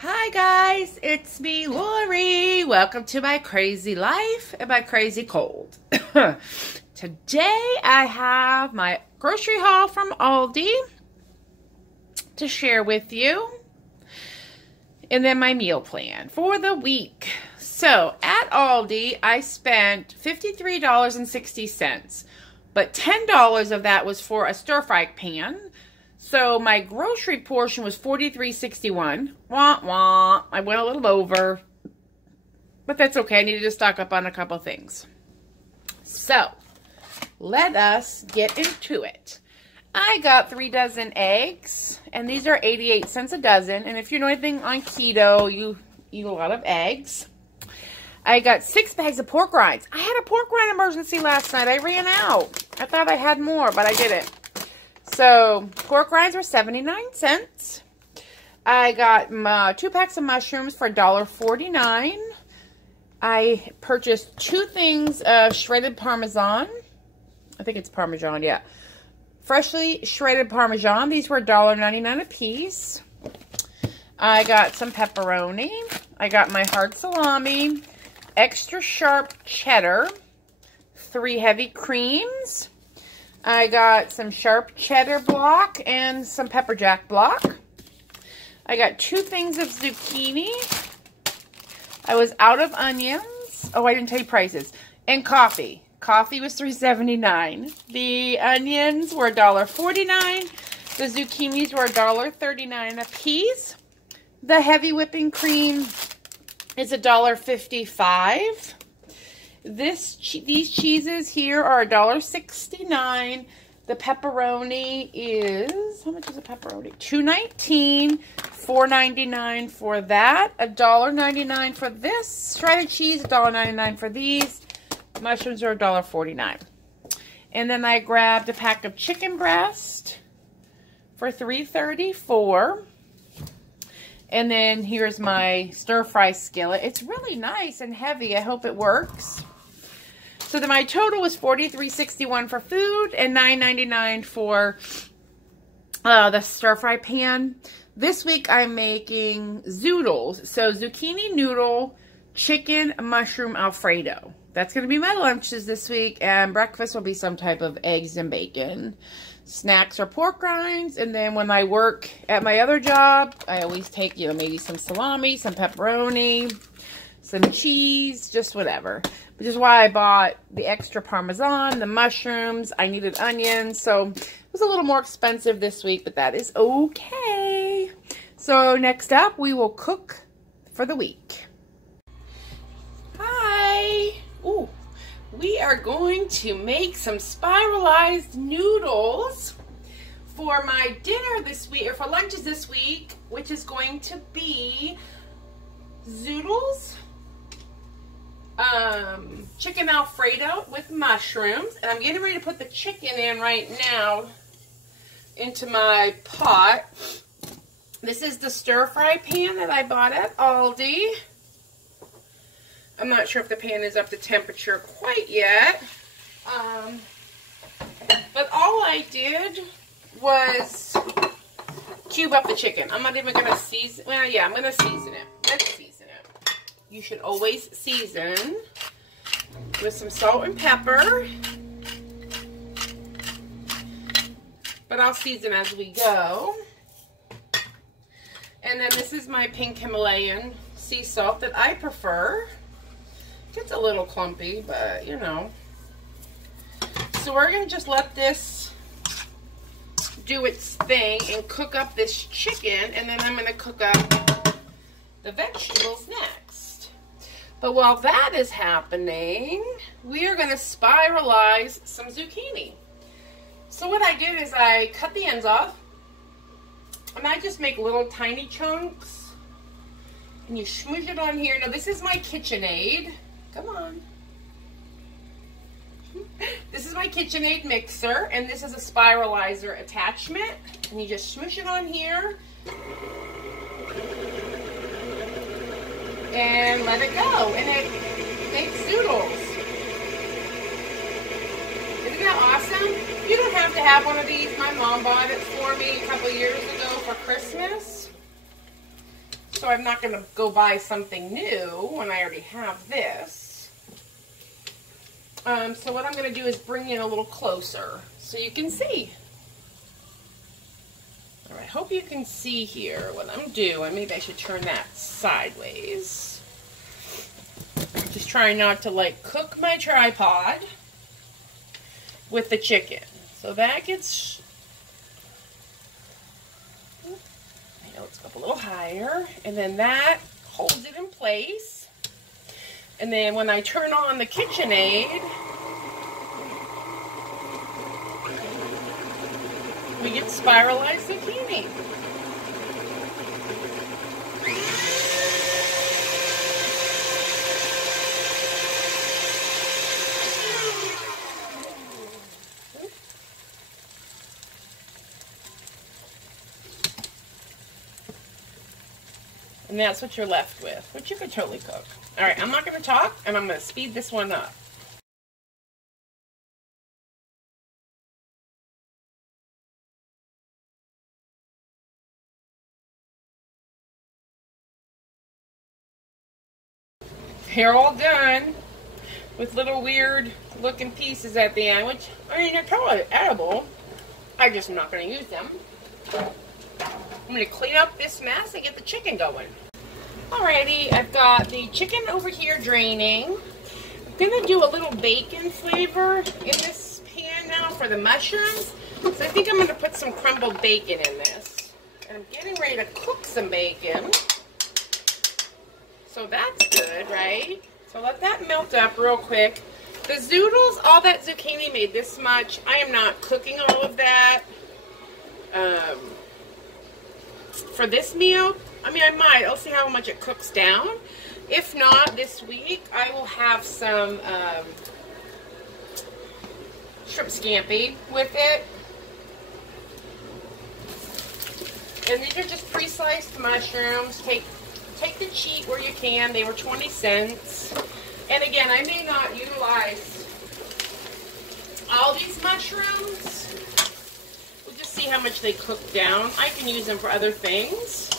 Hi guys, it's me, Lori. Welcome to my crazy life and my crazy cold. Today I have my grocery haul from Aldi to share with you. And then my meal plan for the week. So at Aldi, I spent $53.60. But $10 of that was for a stir-fry pan. So my grocery portion was $43.61. Wah, wah. I went a little over. But that's okay. I needed to stock up on a couple things. So, let us get into it. I got 3 dozen eggs. And these are 88 cents a dozen. And if you know anything on keto, you eat a lot of eggs. I got 6 bags of pork rinds. I had a pork rind emergency last night. I ran out. I thought I had more, but I didn't. So, pork rinds were 79 cents. I got 2 packs of mushrooms for $1.49. I purchased 2 things of shredded Parmesan. I think it's Parmesan, yeah. Freshly shredded Parmesan. These were $1.99 a piece. I got some pepperoni. I got my hard salami. Extra sharp cheddar. 3 heavy creams. I got some sharp cheddar block and some pepper jack block. I got 2 things of zucchini. I was out of onions. Oh, I didn't tell you prices. And coffee. Coffee was $3.79. The onions were $1.49. The zucchinis were $1.39 a piece. The heavy whipping cream is $1.55. These cheeses here are $1.69. The pepperoni is, how much is a pepperoni? $2.19, $4.99 for that, $1.99 for this. Shredded cheese, $1.99 for these. Mushrooms are $1.49. And then I grabbed a pack of chicken breast for $3.34. And then here's my stir-fry skillet. It's really nice and heavy. I hope it works. So then my total was $43.61 for food and $9.99 for the stir-fry pan. This week I'm making zoodles. So zucchini noodle, chicken, mushroom, Alfredo. That's going to be my lunches this week. And breakfast will be some type of eggs and bacon. Snacks are pork rinds. And then when I work at my other job, I always take, maybe some salami, some pepperoni, some cheese, just whatever. Which is why I bought the extra Parmesan, the mushrooms. I needed onions. So it was a little more expensive this week, but that is okay. So next up, we will cook for the week. Hi. Ooh. We are going to make some spiralized noodles for my dinner this week, or for lunches this week, which is going to be Zoodles, chicken Alfredo with mushrooms. And I'm getting ready to put the chicken in right now into my pot. This is the stir-fry pan that I bought at Aldi. I'm not sure if the pan is up to temperature quite yet. But all I did was cube up the chicken. I'm not even going to season. Well, yeah, I'm going to season it. Let's season it. You should always season with some salt and pepper. But I'll season as we go. And then this is my pink Himalayan sea salt that I prefer. It's a little clumpy, but you know. So we're going to just let this do its thing and cook up this chicken, and then I'm going to cook up the vegetables next. But while that is happening, we are going to spiralize some zucchini. So what I did is I cut the ends off, and I just make little tiny chunks, and you smoosh it on here. Now this is my KitchenAid. Come on. This is my KitchenAid mixer, and this is a spiralizer attachment. And you just smoosh it on here. And let it go. And it makes zoodles. Isn't that awesome? You don't have to have one of these. My mom bought it for me a couple years ago for Christmas. So I'm not going to go buy something new when I already have this. So what I'm going to do is bring it a little closer so you can see. All right, hope you can see here what I'm doing. Maybe I should turn that sideways. Just trying not to like cook my tripod with the chicken. So that gets, let's go up a little higher, and then that holds it in place. And then when I turn on the KitchenAid, we get spiralized zucchini. And that's what you're left with, which you could totally cook. All right, I'm not going to talk, and I'm going to speed this one up. They're all done with little weird looking pieces at the end, which, I mean, they're totally edible. I'm just not going to use them. I'm going to clean up this mess and get the chicken going. Alrighty, I've got the chicken over here draining. I'm going to do a little bacon flavor in this pan now for the mushrooms. So I think I'm going to put some crumbled bacon in this. And I'm getting ready to cook some bacon. So that's good, right? So let that melt up real quick. The Zoodles, all that zucchini made this much. I am not cooking all of that. For this meal, I mean, I might. I'll see how much it cooks down. If not, this week, I will have some shrimp scampi with it. And these are just pre-sliced mushrooms. Take the cheat where you can. They were 20 cents. And again, I may not utilize all these mushrooms. We'll just see how much they cook down. I can use them for other things.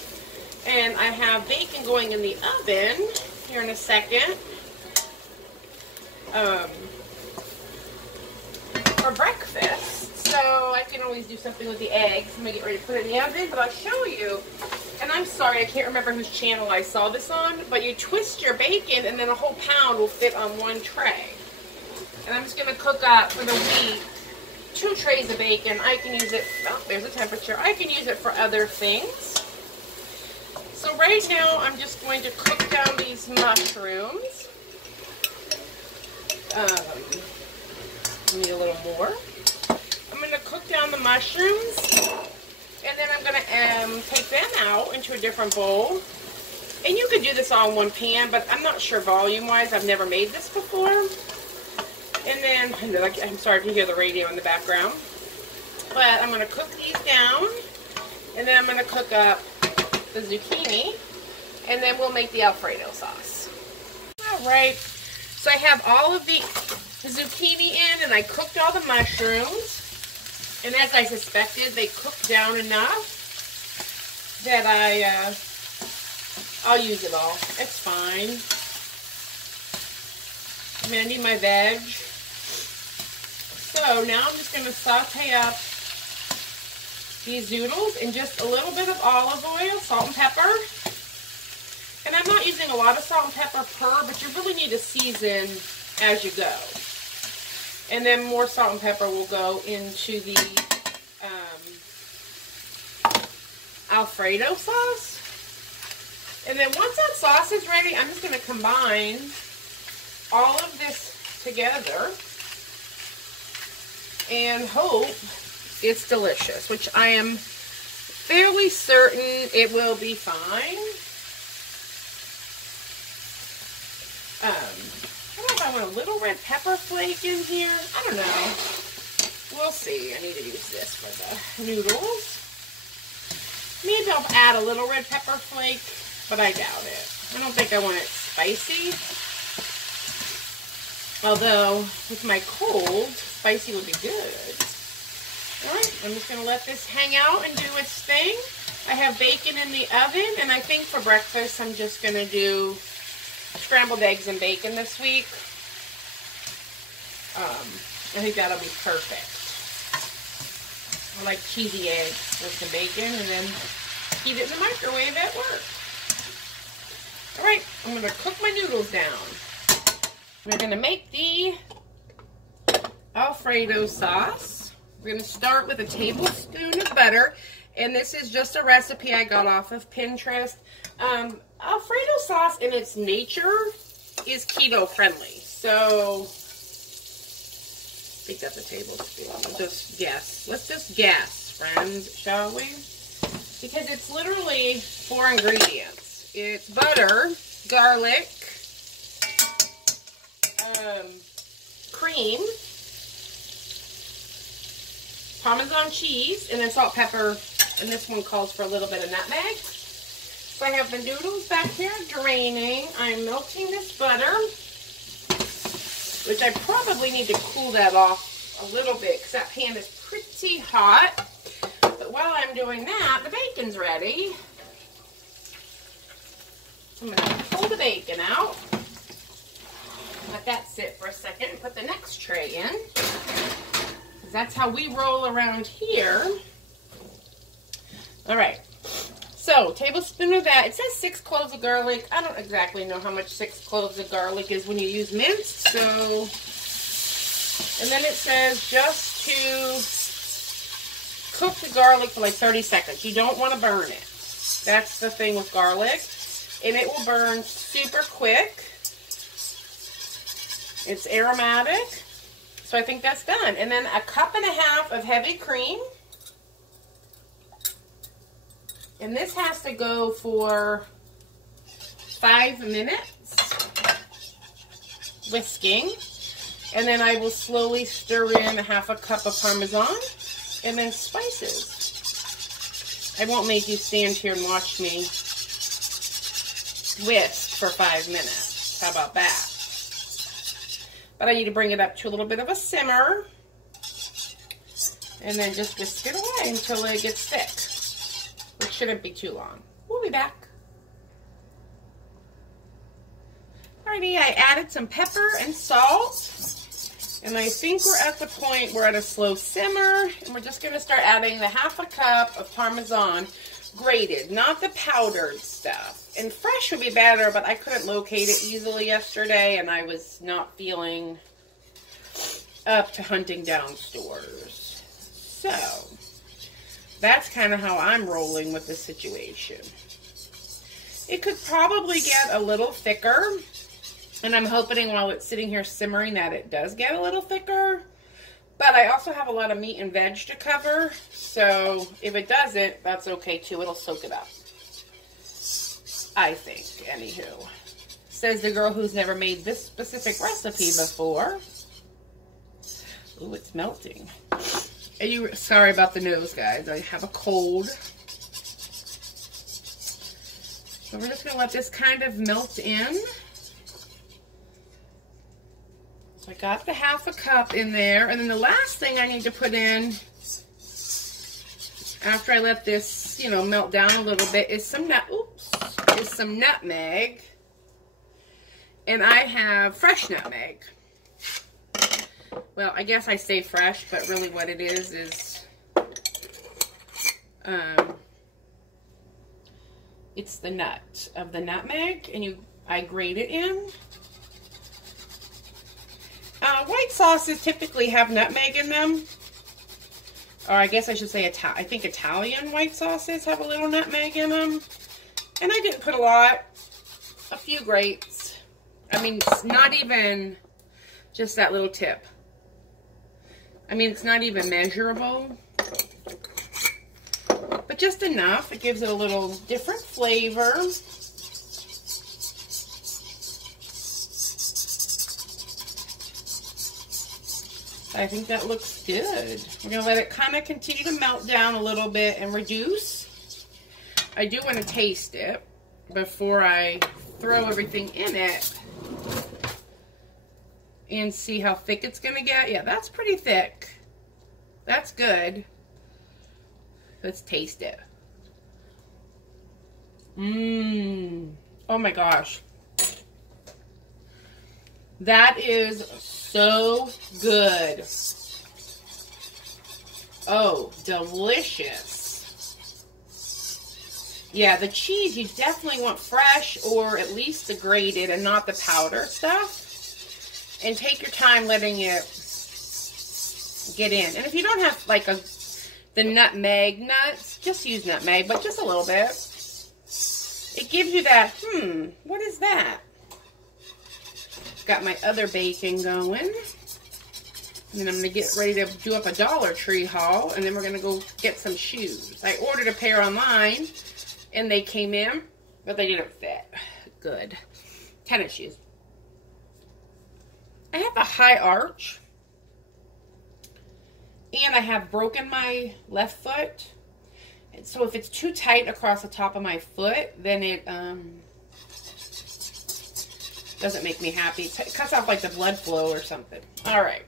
And I have bacon going in the oven here in a second. For breakfast. So I can always do something with the eggs. I'm going to get ready to put it in the oven. But I'll show you. And I'm sorry, I can't remember whose channel I saw this on, but you twist your bacon and then a whole pound will fit on one tray. And I'm just going to cook up for the week 2 trays of bacon. I can use it, oh, there's a temperature. I can use it for other things. So right now, I'm just going to cook down these mushrooms. Need a little more. I'm going to cook down the mushrooms. And then I'm going to take them out into a different bowl. And you could do this all in one pan, but I'm not sure volume-wise. I've never made this before. And then, I'm sorry if you hear the radio in the background. But I'm going to cook these down. And then I'm going to cook up the zucchini. And then we'll make the Alfredo sauce. Alright, so I have all of the zucchini in, and I cooked all the mushrooms. And as I suspected, they cooked down enough that I'll use it all. It's fine. I mean, I need my veg. So now I'm just going to saute up these zoodles in just a little bit of olive oil, salt and pepper. And I'm not using a lot of salt and pepper per, but you really need to season as you go. And then more salt and pepper will go into the Alfredo sauce. And then once that sauce is ready, I'm just going to combine all of this together and hope it's delicious, which I am fairly certain it will be fine. I don't know if I want a little red pepper flake in here. I don't know. We'll see. I need to use this for the noodles. Maybe I'll add a little red pepper flake, but I doubt it. I don't think I want it spicy. Although, with my cold, spicy would be good. Alright, I'm just going to let this hang out and do its thing. I have bacon in the oven, and I think for breakfast I'm just going to do scrambled eggs and bacon this week. I think that'll be perfect. I like cheesy eggs with some bacon, and then heat it in the microwave at work. Alright, I'm going to cook my noodles down. We're going to make the Alfredo sauce. We're going to start with a tablespoon of butter, and this is just a recipe I got off of Pinterest. Alfredo sauce in its nature is keto friendly, so I think that's a tablespoon. Just guess. Let's just guess, friends, shall we? Because it's literally 4 ingredients. It's butter, garlic, cream, Parmesan cheese, and then salt, pepper, and this one calls for a little bit of nutmeg. So I have the noodles back here draining. I'm melting this butter, which I probably need to cool that off a little bit because that pan is pretty hot. But while I'm doing that, the bacon's ready. I'm going to pull the bacon out. Let that sit for a second and put the next tray in. Because that's how we roll around here. Alright. So, tablespoon of that. It says 6 cloves of garlic. I don't exactly know how much 6 cloves of garlic is when you use minced. So, and then it says just to cook the garlic for like 30 seconds. You don't want to burn it. That's the thing with garlic. And it will burn super quick. It's aromatic. So I think that's done. And then 1.5 cups of heavy cream. And this has to go for 5 minutes. Whisking. And then I will slowly stir in 1/2 cup of Parmesan. And then spices. I won't make you stand here and watch me whisk for 5 minutes. How about that? But I need to bring it up to a little bit of a simmer. And then just whisk it away until it gets thick. Which shouldn't be too long. We'll be back. Alrighty, I added some pepper and salt. And I think we're at the point, we're at a slow simmer. And we're just going to start adding the 1/2 cup of Parmesan. Grated, not the powdered stuff. And fresh would be better, but I couldn't locate it easily yesterday, and I was not feeling up to hunting down stores. So, that's kind of how I'm rolling with the situation. It could probably get a little thicker, and I'm hoping while it's sitting here simmering that it does get a little thicker. But I also have a lot of meat and veg to cover, so if it doesn't, that's okay too. It'll soak it up. I think, anywho. Says the girl who's never made this specific recipe before. Ooh, it's melting. Sorry about the nose, guys. I have a cold. So we're just going to let this kind of melt in. I got the 1/2 cup in there, and then the last thing I need to put in after I let this, you know, melt down a little bit is some nutmeg, and I have fresh nutmeg. Well, I guess I say fresh, but really what it is it's the nut of the nutmeg, and I grate it in. White sauces typically have nutmeg in them. Or I guess I should say, I think Italian white sauces have a little nutmeg in them. And I didn't put a lot. A few grates. I mean, it's not even just that little tip. I mean, it's not even measurable. But just enough. It gives it a little different flavor. I think that looks good. We're going to let it kind of continue to melt down a little bit and reduce. I do want to taste it before I throw everything in it and see how thick it's going to get. Yeah, that's pretty thick. That's good. Let's taste it. Oh my gosh. That is so good. Oh, delicious. Yeah, the cheese you definitely want fresh or at least the grated and not the powder stuff. And take your time letting it get in. And if you don't have like the nutmeg nuts, just use nutmeg, but just a little bit. It gives you that, what is that? Got my other bacon going. And then I'm going to get ready to do up a Dollar Tree haul. And then we're going to go get some shoes. I ordered a pair online. And they came in. But they didn't fit. Good. Tennis shoes. I have a high arch. And I have broken my left foot. And so if it's too tight across the top of my foot, then it doesn't make me happy. It cuts off like the blood flow or something. All right.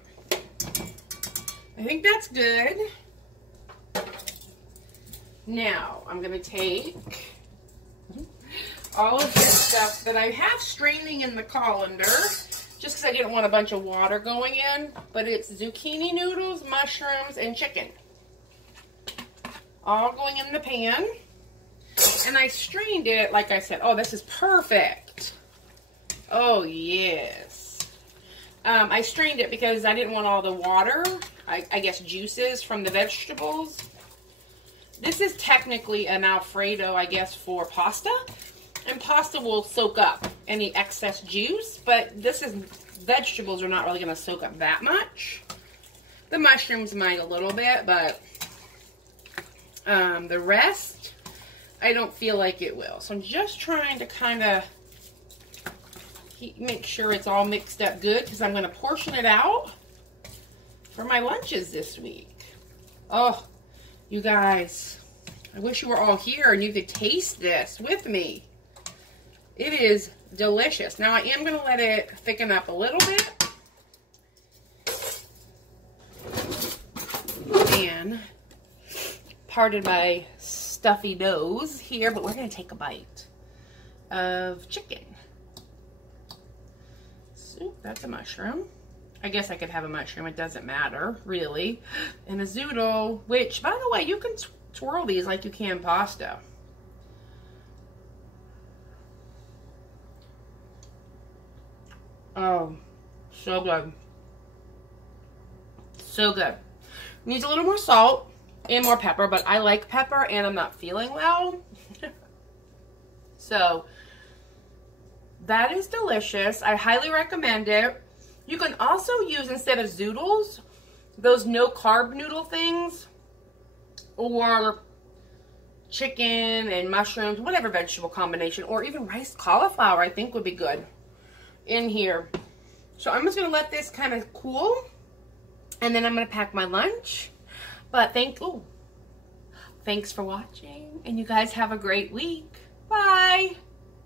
I think that's good. Now, I'm going to take all of this stuff that I have straining in the colander, just because I didn't want a bunch of water going in, but it's zucchini noodles, mushrooms, and chicken. All going in the pan. And I strained it, like I said. Oh, this is perfect. Oh, yes. I strained it because I didn't want all the water, I guess juices from the vegetables. This is technically an Alfredo, I guess, for pasta. And pasta will soak up any excess juice, but vegetables are not really going to soak up that much. The mushrooms might a little bit, but the rest, I don't feel like it will. So I'm just trying to kind of make sure it's all mixed up good, because I'm going to portion it out for my lunches this week. Oh, you guys, I wish you were all here and you could taste this with me. It is delicious. Now I am going to let it thicken up a little bit. And pardon my stuffy nose here, but we're going to take a bite of chicken. So that's a mushroom. I guess I could have a mushroom. It doesn't matter, really. And a zoodle, which, by the way, you can twirl these like you can pasta. Oh, so good. So good. Needs a little more salt and more pepper, but I like pepper and I'm not feeling well. So, that is delicious. I highly recommend it. You can also use, instead of zoodles, those no-carb noodle things, or chicken and mushrooms, whatever vegetable combination, or even riced cauliflower I think would be good in here. So I'm just going to let this kind of cool, and then I'm going to pack my lunch. But thanks for watching, and you guys have a great week. Bye!